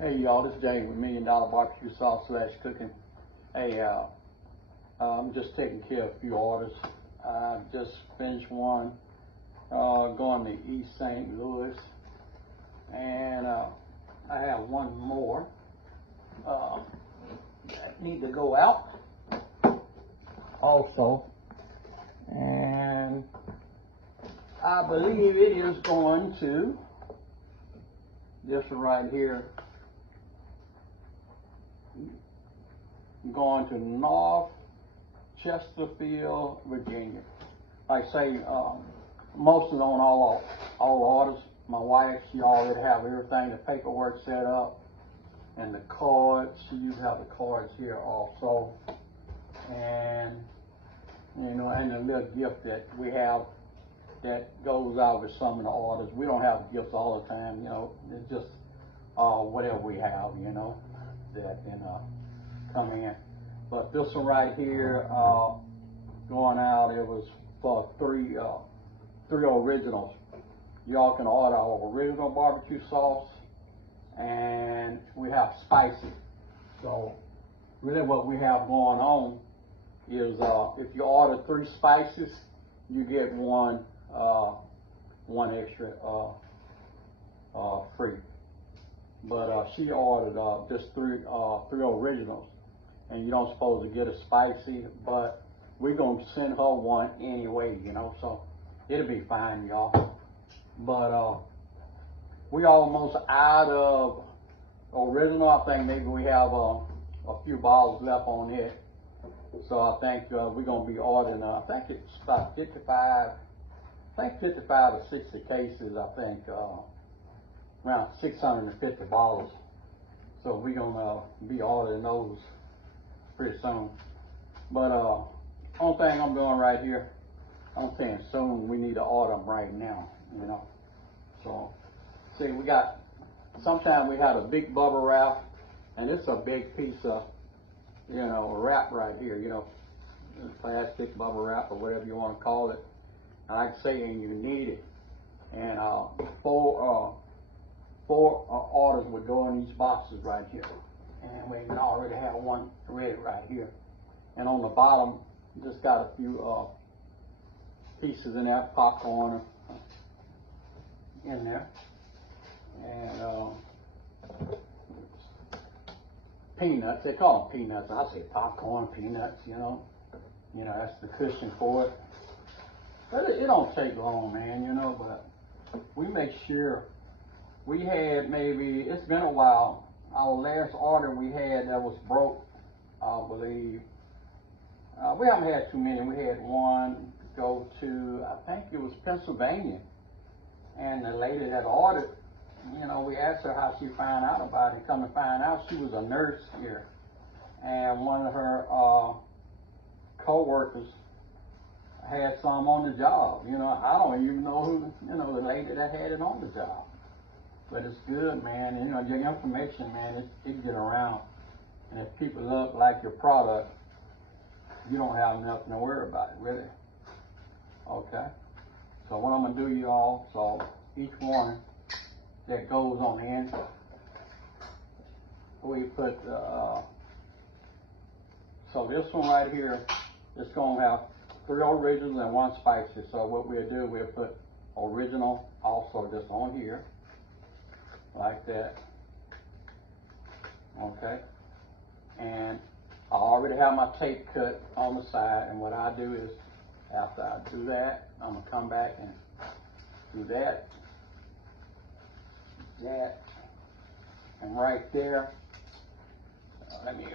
Hey y'all, this is Jay with $1 Million Barbecue Sauce / Cooking. Hey, I'm just taking care of a few orders. I just finished one going to East St. Louis, and I have one more that need to go out also, and I believe it is going to this right here. Going to North Chesterfield, Virginia. Like I say, mostly on all orders. My wife, she already have everything, the paperwork set up, and the cards. You have the cards here also, and you know, and a little gift that we have that goes out with some of the orders. We don't have gifts all the time, you know. It's just whatever we have, you know, that can come in. But this one right here, going out, it was for three originals. Y'all can order our original barbecue sauce, and we have spicy. So really what we have going on is if you order 3 spices, you get one extra free. But she ordered just three originals, and you don't supposed to get a spicy, but we're gonna send her one anyway, you know, so it'll be fine, y'all. But we almost out of original. I think maybe we have a few bottles left on it, so I think we're gonna be ordering. I think it's about 55 or 60 cases. I think around 650 bottles. So we're gonna be ordering those pretty soon. But only thing I'm doing right here, I'm saying soon, we need to order them right now, you know. So see, we got, sometimes we had a big bubble wrap, and it's a big piece of, you know, wrap right here, you know, plastic bubble wrap or whatever you want to call it. And like I say, and you need it. And four orders would go in these boxes right here. And we already have one ready right here. And on the bottom, just got a few pieces in there, popcorn in there. And peanuts, they call them peanuts. I say popcorn, peanuts, you know. You know, that's the cushion for it. But it don't take long, man, you know, but we make sure we had maybe, it's been a while, our last order we had that was broke, I believe. We haven't had too many. We had one go to, I think it was Pennsylvania. And the lady that ordered, you know, we asked her how she found out about it. Come to find out, she was a nurse here. And one of her co-workers had some on the job. You know, I don't even know who, you know, the lady that had it on the job. But it's good, man. And, you know, your information, man, it get around. And if people like your product, you don't have nothing to worry about it, really. Okay? So what I'm gonna do, y'all, so each one that goes on the end, we put, so this one right here is gonna have 3 originals and 1 spicy. So what we'll do, we'll put original also just on here, like that. Okay? And I already have my tape cut on the side, and what I do is, after I do that, I'm gonna come back and do that, and right there, let me,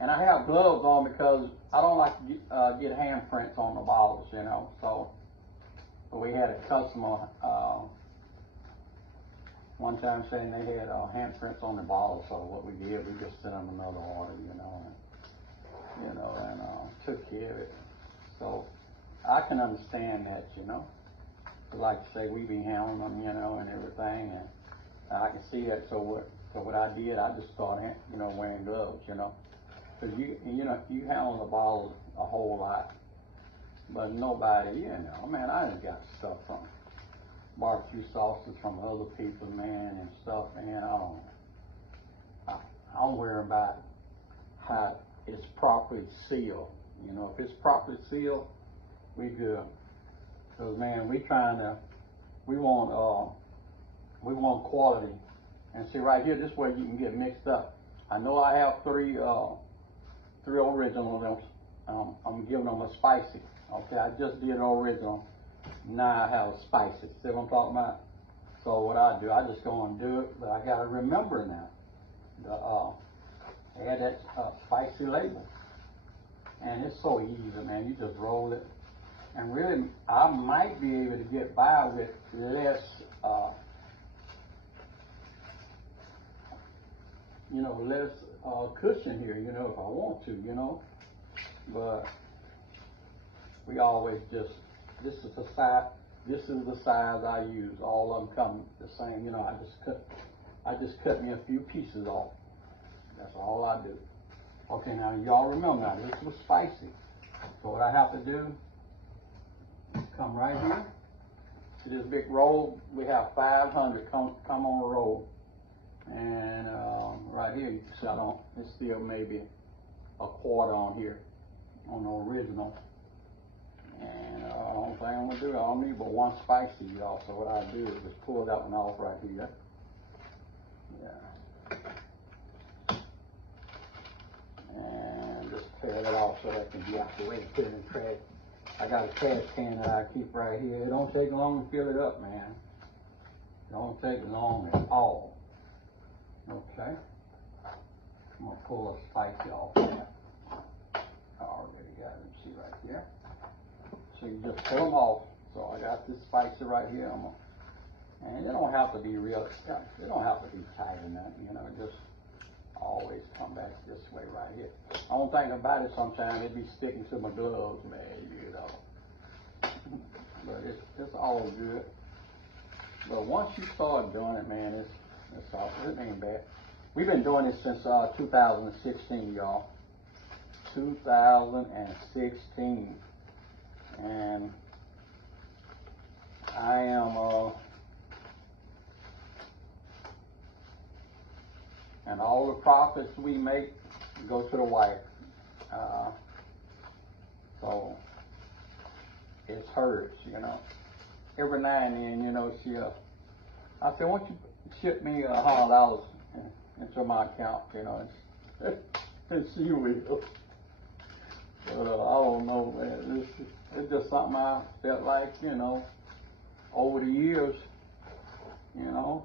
and I have gloves on because I don't like to get handprints on the bottles, you know, so we had a customer one time saying they had handprints on the bottle, so what we did, we just sent them another order, you know, and took care of it. So I can understand that, you know. Like I say, we be handling them, you know, and everything, and I can see that. So what I did, I just started, you know, wearing gloves, you know, because you know, you handle the bottle a whole lot, but nobody, you know, man, I done got stuff from barbecue sauces from other people, man, and stuff, man. I'm worried about how it's properly sealed. You know, if it's properly sealed, we good. Cause man, we want quality. And see right here, this is where you can get mixed up. I know I have three originals. I'm giving them a spicy. Okay, I just did an original. Now I have a spicy. See what I'm talking about? So what I do, I just go and do it, but I gotta remember now. Add that spicy label. And it's so easy, man. You just roll it. And really, I might be able to get by with less, less cushion here, if I want to, But we always just, this is the size I use. All of them come the same, I just cut me a few pieces off. That's all I do. Okay, now y'all remember now, this was spicy. So what I have to do, come right here to this big roll. We have 500 come on the roll. And right here, you can see it's still maybe a quarter on here, on the original. And the only thing I'm gonna do, I don't need but one spicy, y'all. So what I do is just pull that one off right here. Yeah. And just tear it off so that can be out the way. Put it in the trash. I got a trash can that I keep right here. It don't take long to fill it up, man. It don't take long at all. Okay. I'm gonna pull a spicy off. I already got it. See right here. So you just pull them off. So I got this spicy right here. And it don't have to be real. It don't have to be tight or nothing. Just always come back this way right here. I don't think about it sometimes. It be sticking to my gloves, maybe, But it's all good. But once you start doing it, man, it's all, it ain't bad. We've been doing this since 2016, y'all. 2016. And I am, and all the profits we make go to the wife. So it's hers, Every now and then, I said, why don't you ship me $100 into my account, and she will. But I don't know, man. It's just something I felt like, over the years, I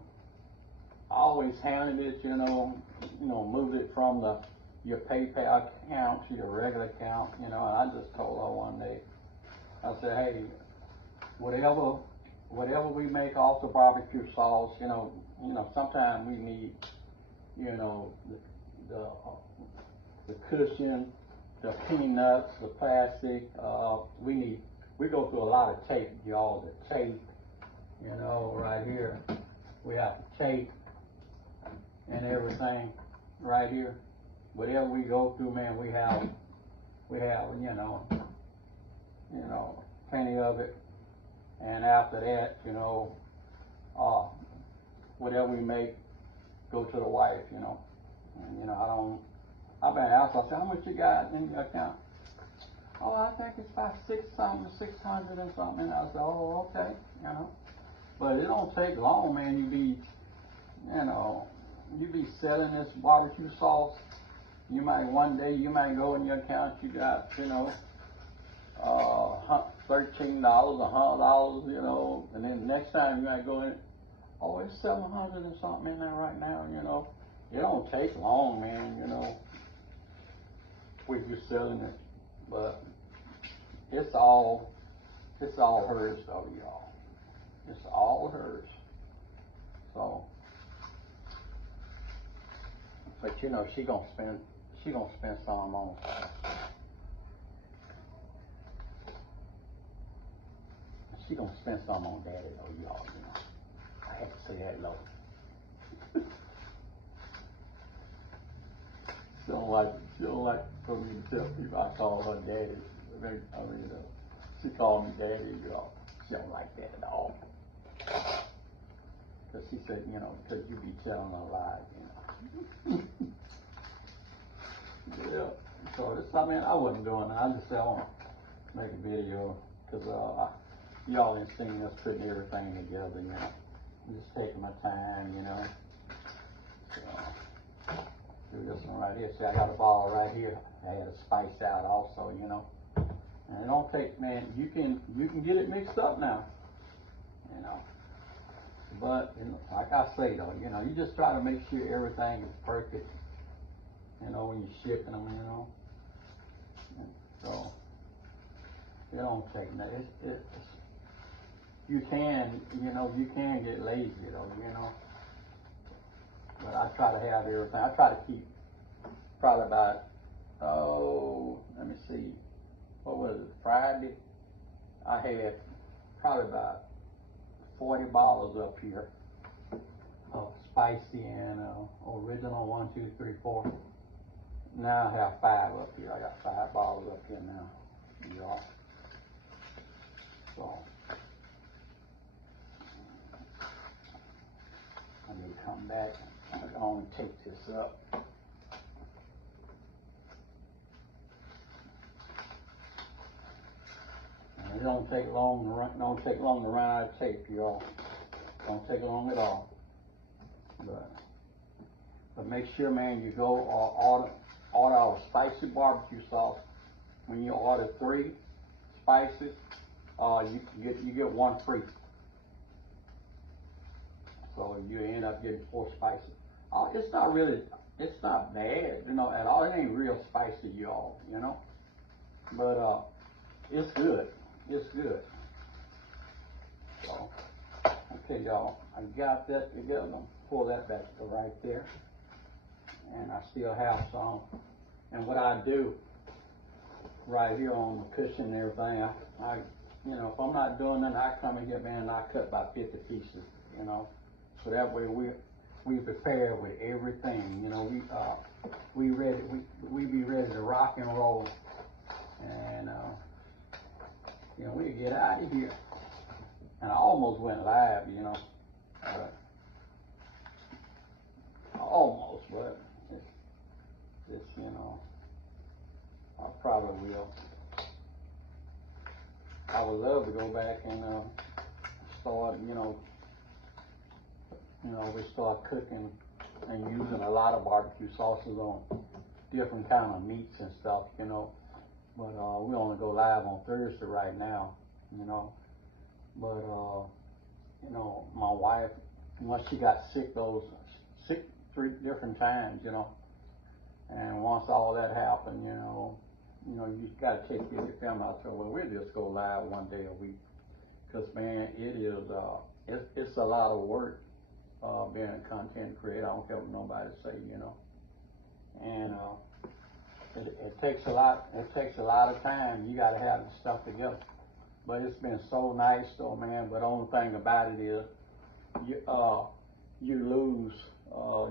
always handled it, moved it from your PayPal account to your regular account, and I just told her one day, I said, hey, whatever we make off the barbecue sauce, sometimes we need, the cushion, the peanuts, the plastic. We go through a lot of tape, y'all. The tape, right here. We have tape and everything right here. Whatever we go through, man, we have, plenty of it. And after that, whatever we make, go to the wife, And, I've been asked, I said, how much you got in your account? Oh, I think it's about 600 and something. And I said, oh, okay, But it don't take long, man. You be selling this barbecue sauce. One day you might go in your account, you got, $13, $100, and then the next time you might go in, oh, it's 700 and something in there right now, It don't take long, man, We're just selling it, but it's all hers though, y'all. It's all hers. So, but she gonna spend some on. She gonna spend some on Daddy though, y'all. I had to say that low. She don't like for me to tell people I call her Daddy. She called me Daddy, y'all. She don't like that at all. Cause she said, you know, because you be telling a lie, you know. Yeah. So this, I mean, I wasn't doing that. I just said I want to make a video because y'all ain't seen us putting everything together, you know. I'm just taking my time, you know. So do this one right here. See, I got a ball right here. I had a spice out also, you know. And it don't take, man. You can get it mixed up now, you know. But you know, like I say though, you know, you just try to make sure everything is perfect, you know, when you're shipping them, you know. And so it don't take that. You can, you know, you can get lazy though, you know. But I try to have everything. I try to keep probably about, let me see, what was it, Friday? I had probably about 40 bottles up here of spicy and original 1, 2, 3, 4. Now I have 5 up here. I got 5 bottles up here now, y'all. So let me come back. I'm gonna take this up. And it don't take long to run. Don't take long to run out of tape, y'all. Don't take long at all. But make sure, man, you go order our spicy barbecue sauce. When you order 3 spices, you get 1 free. So you end up getting 4 spices. It's not bad, you know, at all. It ain't real spicy, y'all, you know. But it's good. It's good. So, okay, y'all, I got that together. I'm gonna pull that back to right there. And I still have some. And what I do right here on the cushion and everything, I you know, if I'm not doing nothing, I come in here, man, and I cut about 50 pieces, you know. So that way we prepare with everything, you know. We be ready to rock and roll, and you know, we get out of here. And I almost went live, you know, almost, but it's you know, I probably will. I would love to go back and start, we start cooking and using a lot of barbecue sauces on different kind of meats and stuff, you know. But we only go live on Thursday right now, you know. But you know, my wife, once she got sick 3 different times, you know, and once all that happened, you know, you gotta take care of your family. I said, well, we'll just go live 1 day a week, cause man, it is it's a lot of work being a content creator. I don't care what nobody say, you know, and it takes a lot. It takes a lot of time. You gotta have the stuff together. But it's been so nice though, man. But the only thing about it is you lose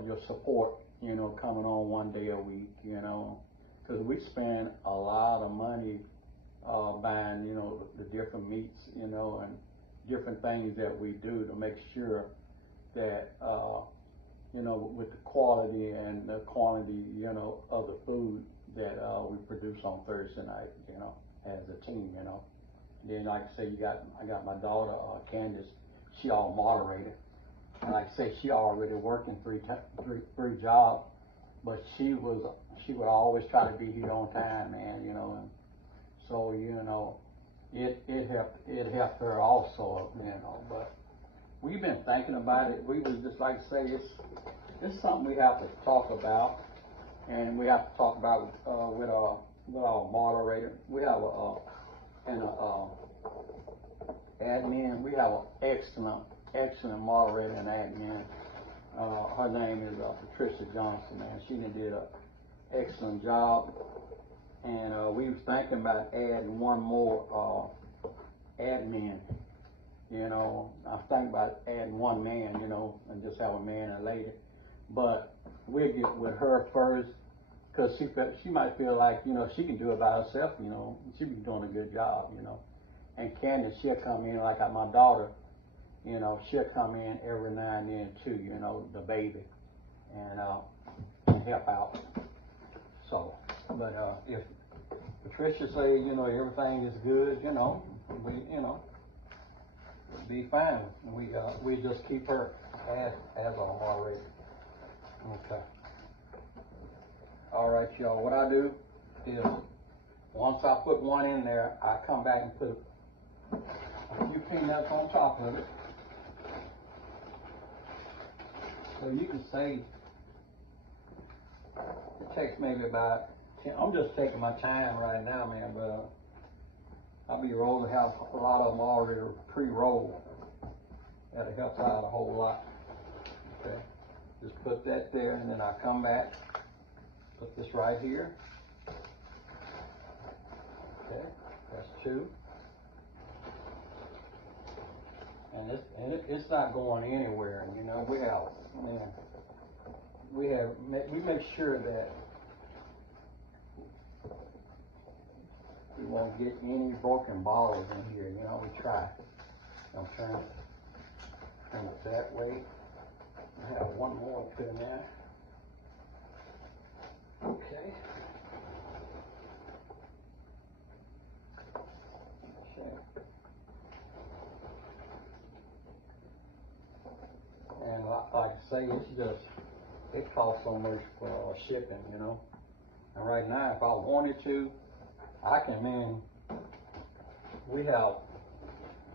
your support, you know, coming on 1 day a week, you know, because we spend a lot of money buying, you know, the different meats, you know, and different things that we do to make sure that, you know, with the quality and the quantity, you know, of the food that we produce on Thursday night, you know, as a team, you know. Then, like I say, I got my daughter, Candace. She all moderated, and like I say, she already working three jobs, but she would always try to be here on time, man. You know, and so you know, it helped her also, you know. But we've been thinking about it. We was just like I say, it's something we have to talk about, and we have to talk about with our moderator. We have and admin. We have an excellent moderator and admin. Her name is Patricia Johnson, man. She did an excellent job. And we was thinking about adding one more admin. You know, I was thinking about adding one man, you know, and just have a man and a lady. But we'll get with her first, because she might feel like, you know, she can do it by herself, you know. She be doing a good job, you know. And Candace, she'll come in like my daughter. you know, she'll come in every now and then too, you know, the baby, and help out. So, but if Patricia say, you know, everything is good, you know, we, you know, be fine. We just keep her as a moderator. Okay. All right, y'all. What I do is once I put one in there, I come back and put a few peanuts on top of it. So you can say it takes maybe about 10. I'm just taking my time right now, man, but I'll be rolling, have a lot of them already pre-rolled. That'll help out a whole lot. Okay. Just put that there, and then I come back, put this right here. Okay, that's 2. And it's not going anywhere. You know, we make sure that we won't get any broken bottles in here. You know, we try. You know what I'm saying? And that way, I have one more put in there. Okay. And like I say, it costs so much for shipping, you know. And right now, if I wanted to, I can, man, we have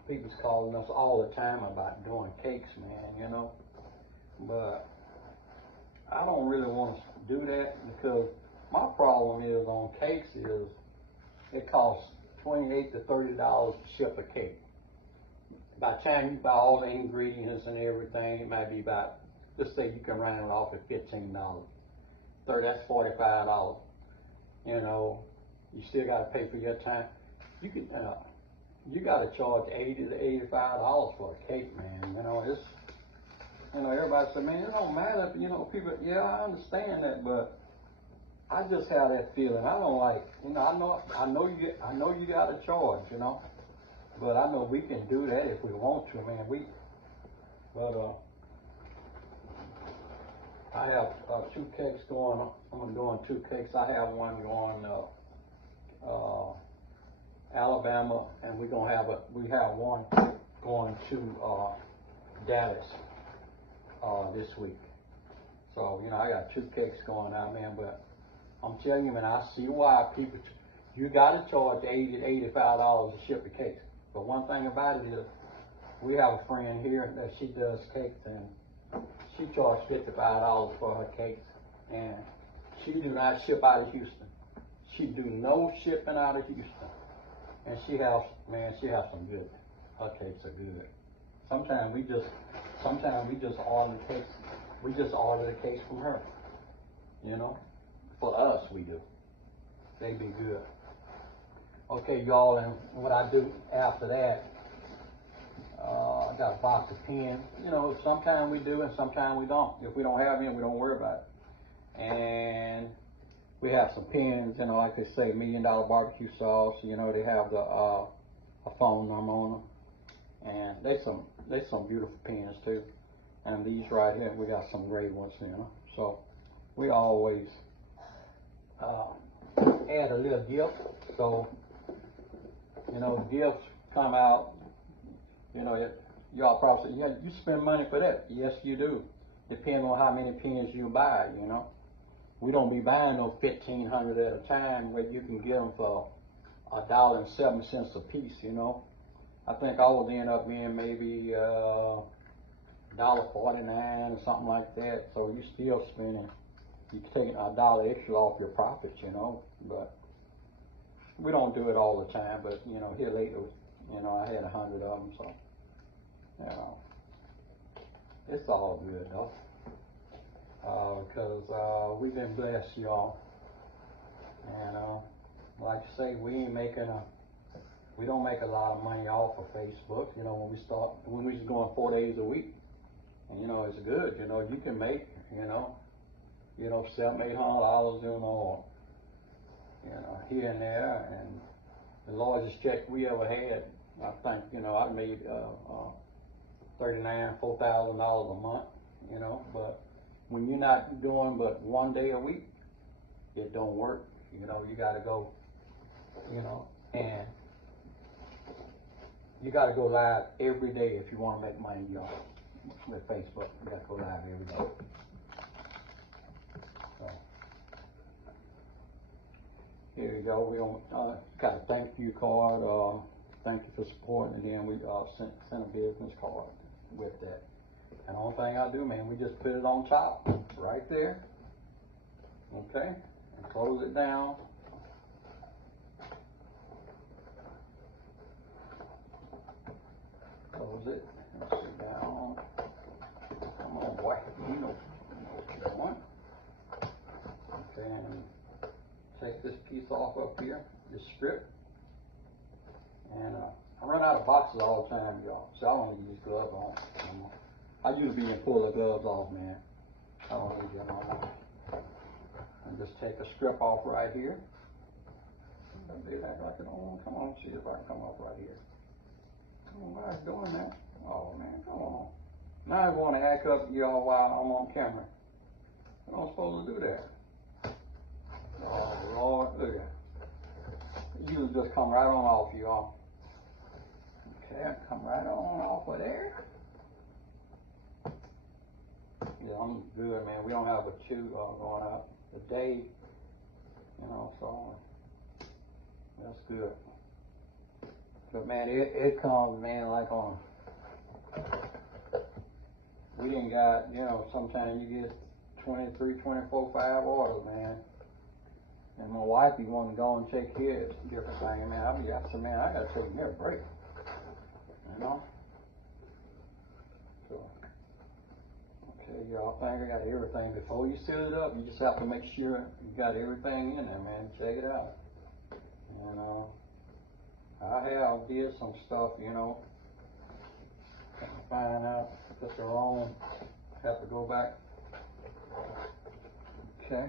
people calling us all the time about doing cakes, man, you know. But I don't really want to do that because my problem is on cakes is it costs $28 to $30 to ship a cake. By the time you buy all the ingredients and everything, it might be about, let's say you can round it off at $15. That's $45. You know, you still got to pay for your time. You can, you got to charge $80 to $85 for a cake, man. You know, it's, you know, everybody say, man, it don't matter if, you know, people, yeah, I understand that, but I just have that feeling. I don't like, you know, I know you got to charge, you know. But I know we can do that if we want to, man. I have 2 cakes going. I'm doing 2 cakes. I have one going Alabama, and we have one going to Dallas this week. So you know, I got 2 cakes going out, man. But I'm telling you, man, I see why people. You got to charge $80 to $85 to ship the cakes. But one thing about it is, we have a friend here that she does cakes, and she charges $55 for her cakes, and she do not ship out of Houston. She do no shipping out of Houston, and she has some good. Her cakes are good. Sometimes we just order the cakes. We just order the cakes from her. You know, for us we do. They be good. Okay, y'all, and what I do after that, I got a box of pens. You know, sometimes we do and sometimes we don't. If we don't have any, we don't worry about it. And we have some pens, you know, like they say, $1 Million Barbecue Sauce. You know, they have a phone number on them. And they some beautiful pens too. And these right here, we got some great ones, you know. So we always add a little gift. So, you know, gifts come out, you know, y'all probably say, yeah, you spend money for that. Yes, you do. Depending on how many pens you buy, you know. We don't be buying no 1,500 at a time where you can get them for $1.07 a piece, you know. I think I would end up being maybe $1.49 or something like that. So you still spending, you taking $1 extra off your profits, you know. But we don't do it all the time. But you know, here lately, you know, I had 100 of them, so you know, it's all good though. Because we've been blessed, y'all. And like I say, we don't make a lot of money off of Facebook. You know, when we was going 4 days a week, and you know, it's good. You know, you can make, you know, $700-800, you know, here and there. And the largest check we ever had, I think, you know, I made $4,000 a month, you know, but when you're not doing but 1 day a week, it don't work. You know, you gotta go, you know, and you gotta go live every day if you wanna make money, y'all, with Facebook. You gotta go live every day. So, here you go. We got a thank you card. Thank you for supporting. Again, we sent a business card with that. And the only thing I do, man, we just put it on top, right there. Okay, and close it down. Close it. And sit down. Come on, boy. You know what you're doing. Okay, and take this piece off up here, this strip. And I run out of boxes all the time, y'all, so I don't need these gloves on anymore. I usually be in pull the gloves off, man. I don't need them on. And just take a strip off right here. They act like it don't. Come on, see if I can come off right here. I don't know why it's doing that. Oh man, come on. Now I want to act up y'all while I'm on camera. I'm not supposed to do that. Oh Lord, look at that. You just come right on off, y'all. Okay, come right on off of there. Yeah, I'm good, man. We don't have a chew going out today, you know, so that's good. But man, it comes, man, like on, we didn't got, you know, sometimes you get 23, 24, 5 orders, man. And my wife, be wanting to go and take care of different things, man. I said, man, I gotta take me a break, you know? So, okay, y'all think I got everything. Before you seal it up, you just have to make sure you got everything in there, man. Check it out. You know, I did some stuff, you know, find out that they're wrong. Have to go back. Okay.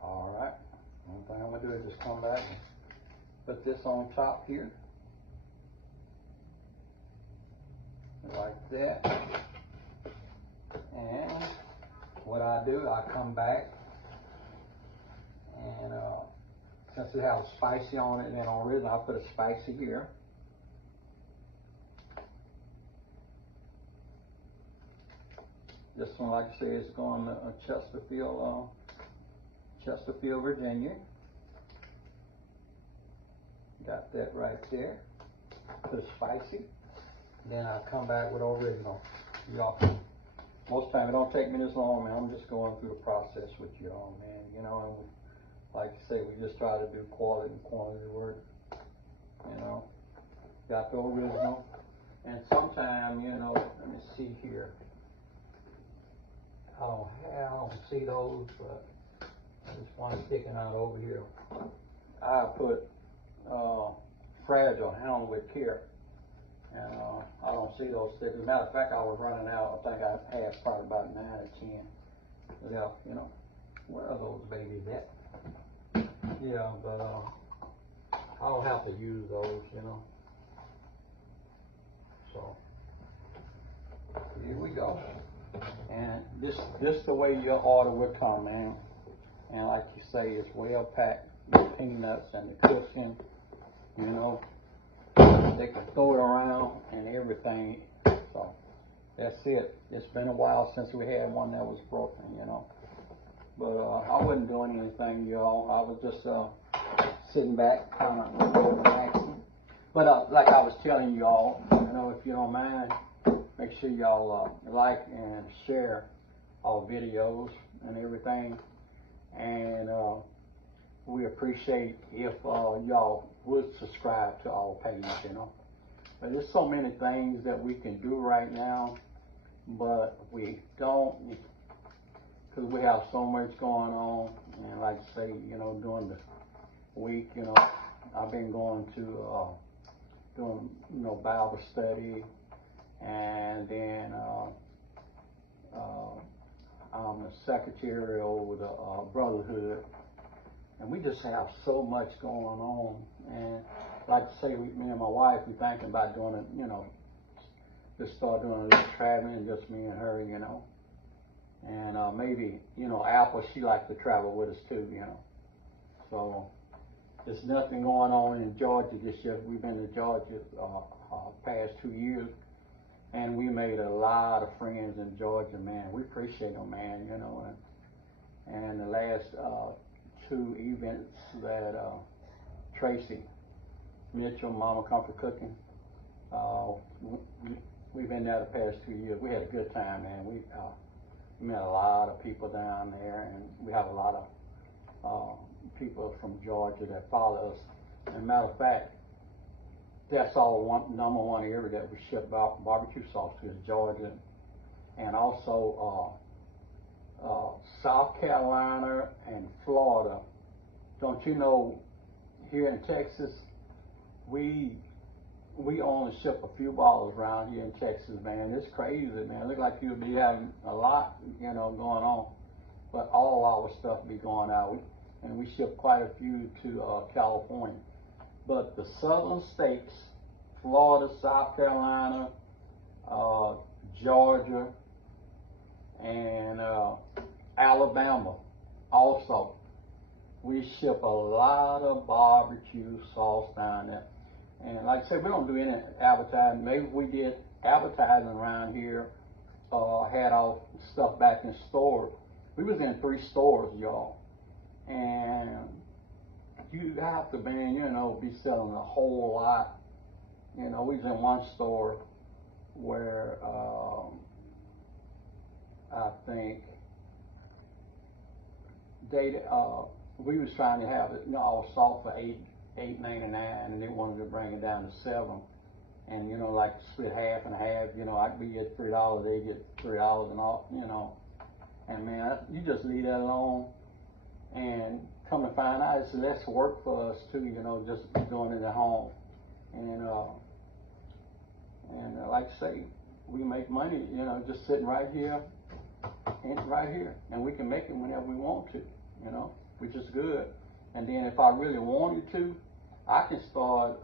All right. One thing I'm gonna do is just come back and put this on top here, like that. And what I do, I come back and since it has spicy on it, and then on original, I put a spicy here. This one, like I say, is going to Chesterfield, Virginia. Got that right there. Put spicy. Then I come back with original. Y'all, most time it don't take me this long, man. I'm just going through the process with y'all, man. You know, and like I say, we just try to do quality and quantity work. You know, got the original. And sometimes, you know, let me see here. I don't see those, but there's one sticking out over here. I put fragile, handle with care. And I don't see those stickers. Matter of fact, I was running out. I think I had probably about 9 or 10. Yeah, you know, where are those babies at? Yeah, but I don't have to use those, you know. So here we go. And this the way your order would come, man. And like you say, it's well packed. The peanuts and the cushion, you know. They can throw it around and everything. So that's it. It's been a while since we had one that was broken, you know. But I wasn't doing anything, y'all. I was just sitting back, kind of relaxing. But like I was telling y'all, you know, if you don't mind, make sure y'all like and share our videos and everything. And we appreciate if y'all would subscribe to our page, you know. But there's so many things that we can do right now, but we don't, because we have so much going on. And like I say, you know, during the week, you know, I've been going to doing, you know, Bible study, and then I'm a secretary over the Brotherhood, and we just have so much going on. And like to say, me and my wife, we thinking about doing it, just start doing a little traveling, just me and her, and maybe, Apple, she likes to travel with us too, So there's nothing going on in Georgia this year. We've been to Georgia past 2 years, and we made a lot of friends in Georgia, man. We appreciate them, man, and the last 2 events that Tracy Mitchell, Mama Comfort Cooking, we've been there the past 2 years. We had a good time, man. We met a lot of people down there, and we have a lot of people from Georgia that follow us. And matter of fact, that's number one area that we ship barbecue sauce to is Georgia, and also South Carolina and Florida. Don't you know, here in Texas, we only ship a few bottles around here in Texas, man. It's crazy, man. It look like you'll be having a lot, going on, but all our stuff be going out. And we ship quite a few to California. But the southern states, Florida, South Carolina, Georgia, and Alabama, also, we ship a lot of barbecue sauce down there. And like I said, we don't do any advertising. Maybe we did advertising around here, had our stuff back in stores. We was in 3 stores, y'all. And you have to, man, be selling a whole lot. We was in one store where I think we was trying to have it, our salt for $8.99, and they wanted to bring it down to $7. And like split half and half. We get $3, they get $3 and all. And man, you just leave that alone. And come to find out, it's less work for us too, just doing it at home. And like I say, we make money, just sitting right here, and we can make it whenever we want to, which is good. And then if I really wanted to, I can start,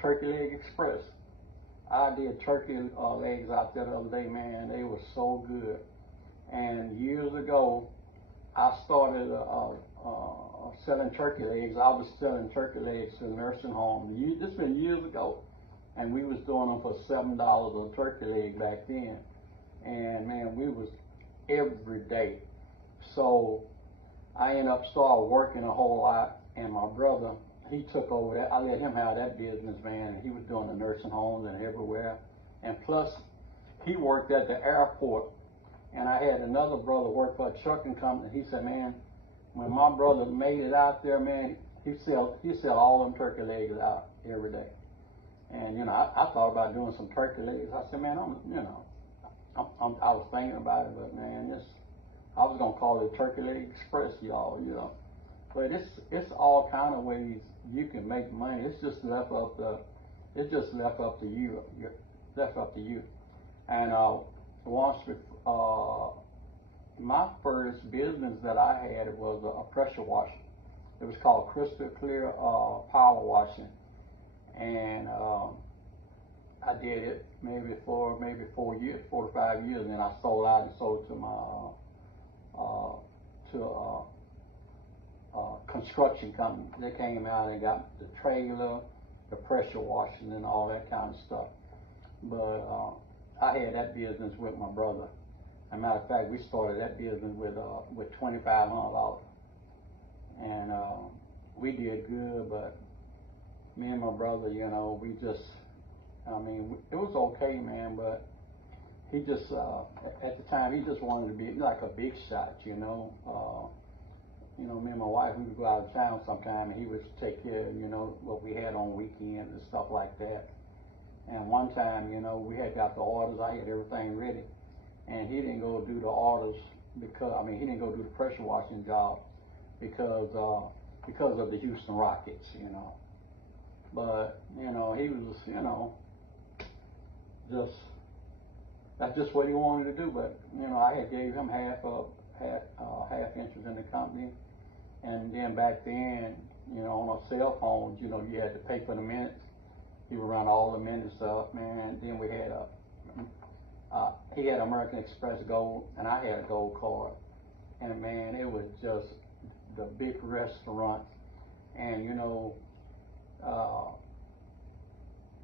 Turkey Leg Express. I did turkey legs out there the other day, man. They were so good. And years ago, I started selling turkey legs. I was selling turkey legs to nursing homes. This been years ago, and we was doing them for $7 a turkey leg back then. And man, we was every day. So I ended up started working a whole lot, and my brother, he took over that. I let him have that business, man, and he was doing the nursing homes and everywhere. And plus, he worked at the airport. And I had another brother work for a trucking company. He said, man, when my brother made it out there, man, he sell all them turkey legs out every day. And I thought about doing some turkey legs. I said, man, I was thinking about it, but man, I was gonna call it Turkey Leg Express, y'all, But it's all kind of ways you can make money. It's just left up to you. Left up to you. And once my first business that I had was a pressure washer. It was called Crystal Clear Power Washing, and I did it maybe for 4 years, 4 to 5 years, and then I sold out and sold it to my construction company. They came out and got the trailer, the pressure washing, and all that kind of stuff. But I had that business with my brother. As a matter of fact, we started that business with $2,500, and we did good. But me and my brother, we just, it was okay, man. But he just, at the time, he just wanted to be like a big shot, me and my wife, we would go out of town sometime, and he would take care of, what we had on weekends and stuff like that. And one time, we had got the orders. I had everything ready, and he didn't go do the orders because, he didn't go do the pressure washing job because of the Houston Rockets, But he was, that's just what he wanted to do. But I had gave him half interest in the company, and then back then You know, on our cell phones, you know, you had to pay for the minutes. He would run all the minutes up, man. Then we had he had American Express Gold, and I had a gold card. And man, it was just the big restaurants. And you know,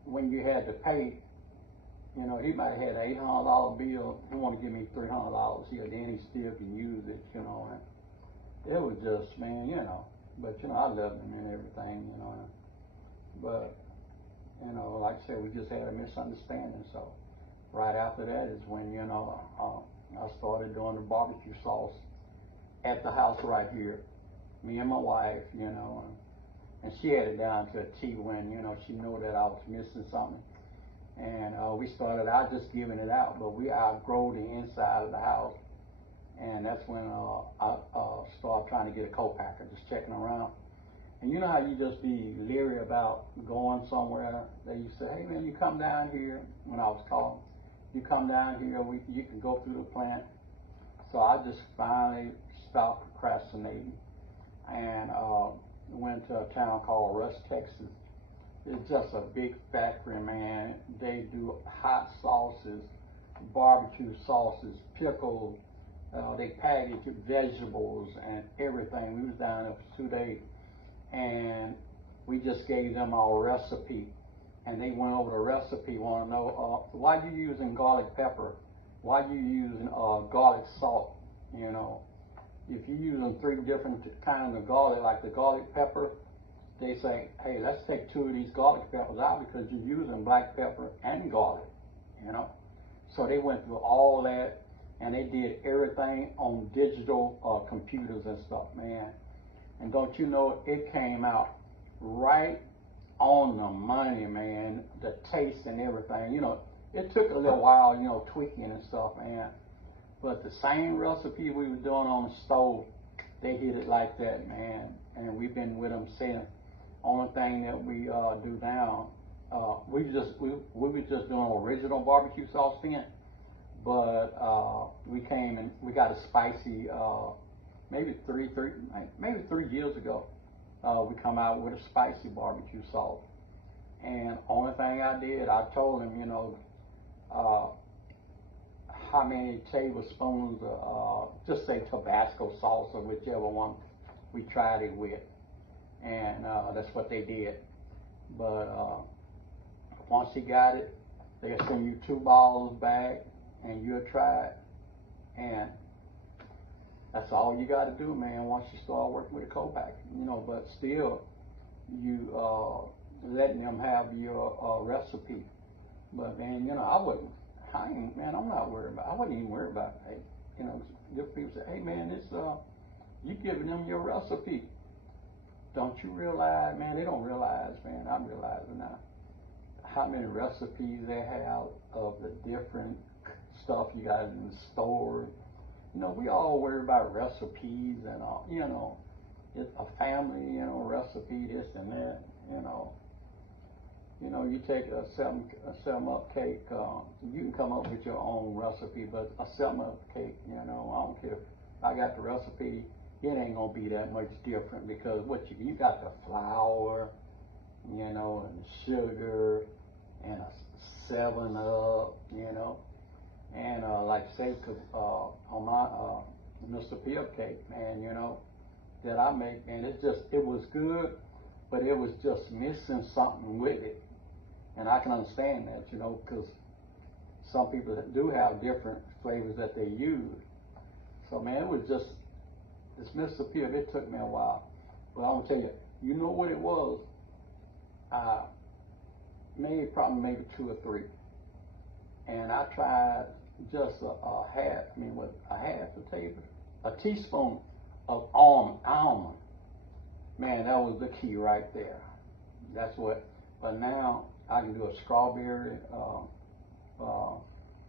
when you had to pay, you know, he might have had an $800 bill. He wanted to give me $300 here, then he still can use it, you know. And it was just, man, you know. But you know, I loved him and everything, you know. But you know, like I said, we just had a misunderstanding. So right after that is when, you know, I started doing the barbecue sauce at the house right here. Me and my wife, you know, and she had it down to a T when, you know, she knew that I was missing something. And we started out just giving it out, but we outgrow the inside of the house. And that's when I started trying to get a co-packer, just checking around. And you know how you just be leery about going somewhere? They used to say, hey man, you come down here, when I was calling, you come down here, you can go through the plant. So I just finally stopped procrastinating and went to a town called Rush, Texas. It's just a big factory, man. They do hot sauces, barbecue sauces, pickles. They package vegetables and everything. We was down there for 2 days, and we just gave them our recipe, and they went over the recipe. Want to know why you using garlic pepper? Why you using garlic salt? You know, if you're using 3 different kinds of garlic, like the garlic pepper, they say, hey, let's take 2 of these garlic peppers out because you're using black pepper and garlic, you know. So they went through all that, and they did everything on digital computers and stuff, man. And don't you know, it came out right on the money, man. The taste and everything, you know. It took a little while, you know, tweaking and stuff, man. But the same recipe we were doing on the stove, they hit it like that, man. And we've been with them since. Only thing that we do now, we were just doing original barbecue sauce then, but we came and we got a spicy, maybe three years ago. We come out with a spicy barbecue sauce, and only thing I did, I told him, you know, how many tablespoons of, just say Tabasco sauce or whichever one we tried it with. And that's what they did. But once he got it, they'll send you 2 bottles back, and you'll try it. And that's all you got to do, man. Once you start working with a co-packer, you know. But still, you letting them have your recipe. But man, you know, I'm not worried about. I wasn't even worried about. Hey, you know, different people say, hey man, this you giving them your recipe. Don't you realize, man, they don't realize, man, I'm realizing now, how many recipes they have of the different stuff you got in the store. You know, we all worry about recipes and all, you know, it's a family, you know, recipe, this and that, you know. You know, you take a 7-up cake, you can come up with your own recipe, but a 7-up cake, you know, I don't care if I got the recipe, it ain't gonna be that much different because what you got the flour, you know, and the sugar, and a 7-Up, you know, and like say, on my Mr. Peel cake, man, you know, that I make, and it was good, but it was just missing something with it, and I can understand that, you know, because some people do have different flavors that they use. So man, it was just. This Mr. Peel, it took me a while. But I'm gonna tell you, you know what it was? Maybe 2 or 3. And I tried just a teaspoon of almond. Man, that was the key right there. That's what, but now I can do a strawberry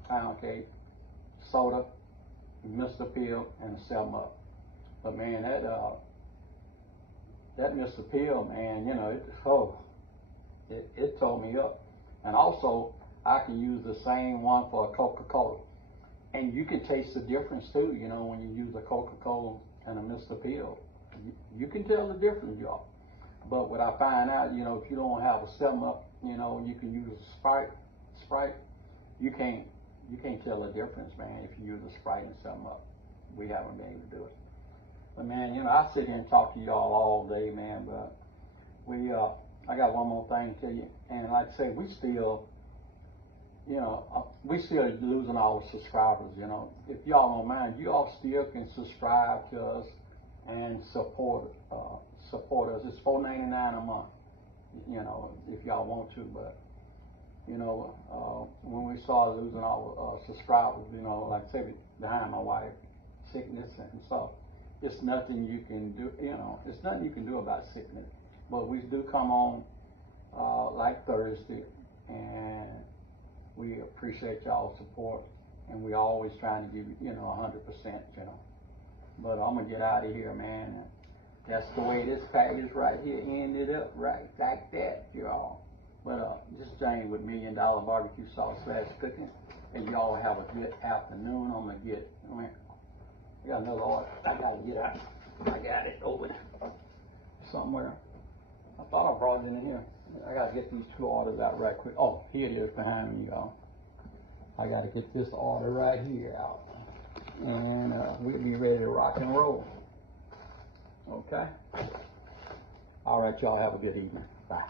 pound cake, soda, Mr. Peel, and a 7-Up. But man, that Mr. Peel, man, you know, it tore me up. And also, I can use the same one for a Coca-Cola. And you can taste the difference too, you know, when you use a Coca-Cola and a Mr. Peel. You can tell the difference, y'all. But what I find out, you know, if you don't have a 7-Up, you know, you can use a Sprite, you can't tell the difference, man, if you use a Sprite and 7-Up. We haven't been able to do it. But man, you know, I sit here and talk to y'all all day, man, but I got one more thing to tell you. And like I say, we still, you know, we still losing our subscribers, you know. If y'all don't mind, you all still can subscribe to us and support us. It's $4.99 a month, you know, if y'all want to. But you know, when we started losing our subscribers, you know, like I said, behind my wife sickness and stuff, it's nothing you can do. You know, it's nothing you can do about sickness. But we do come on like Thursday, and we appreciate y'all's support, and we always trying to give you know 100%, you know. But I'm gonna get out of here, man. That's the way this package right here ended up, right like that, y'all. But this is James with $1 Million Barbecue Sauce / Cooking, and y'all have a good afternoon. I'm gonna get, I got another order. I gotta get out. I got it over somewhere. I thought I brought it in here. I gotta get these 2 orders out right quick. Oh, here it is behind me, y'all. I gotta get this order right here out, and we'll be ready to rock and roll. Okay. All right, y'all have a good evening. Bye.